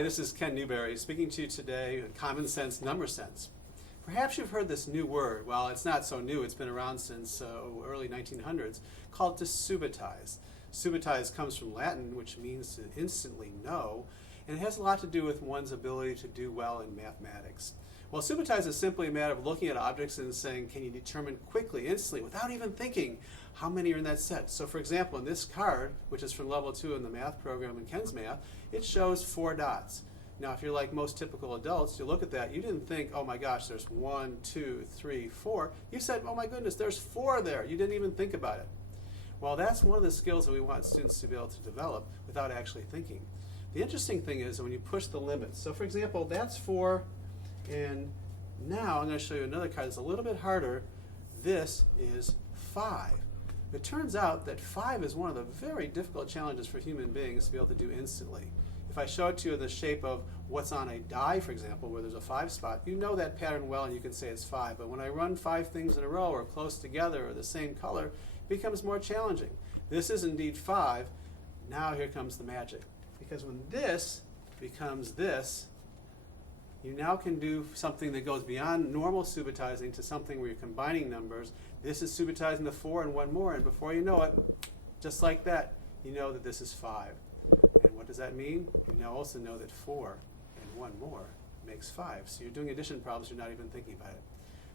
Hi, this is Ken Newbury speaking to you today on Common Sense Number Sense. Perhaps you've heard this new word. Well, it's not so new. It's been around since early 1900s, called to subitize. Subitize comes from Latin, which means to instantly know, and it has a lot to do with one's ability to do well in mathematics. Well, subitize is simply a matter of looking at objects and saying, can you determine quickly, instantly, without even thinking, how many are in that set? So for example, in this card, which is from level 2 in the math program in Ken's Math, it shows 4 dots. Now, if you're like most typical adults, you look at that, you didn't think, oh my gosh, there's 1, 2, 3, 4. You said, oh my goodness, there's 4 there. You didn't even think about it. Well, that's one of the skills that we want students to be able to develop without actually thinking. The interesting thing is when you push the limits. So for example, that's 4, and now I'm going to show you another card that's a little bit harder. This is 5. It turns out that 5 is one of the very difficult challenges for human beings to be able to do instantly. If I show it to you in the shape of what's on a die, for example, where there's a 5 spot, you know that pattern well and you can say it's 5. But when I run 5 things in a row or close together or the same color, it becomes more challenging. This is indeed 5. Now here comes the magic. Because when this becomes this, you now can do something that goes beyond normal subitizing to something where you're combining numbers. This is subitizing the 4 and 1 more, and before you know it, just like that, you know that this is 5. And what does that mean? You now also know that 4 and 1 more makes 5. So you're doing addition problems, you're not even thinking about it.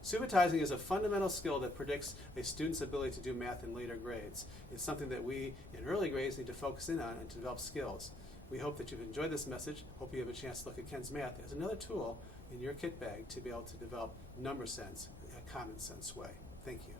Subitizing is a fundamental skill that predicts a student's ability to do math in later grades. It's something that we in early grades need to focus in on and to develop skills. We hope that you've enjoyed this message. Hope you have a chance to look at Ken's Math as another tool in your kit bag to be able to develop number sense in a common sense way. Thank you.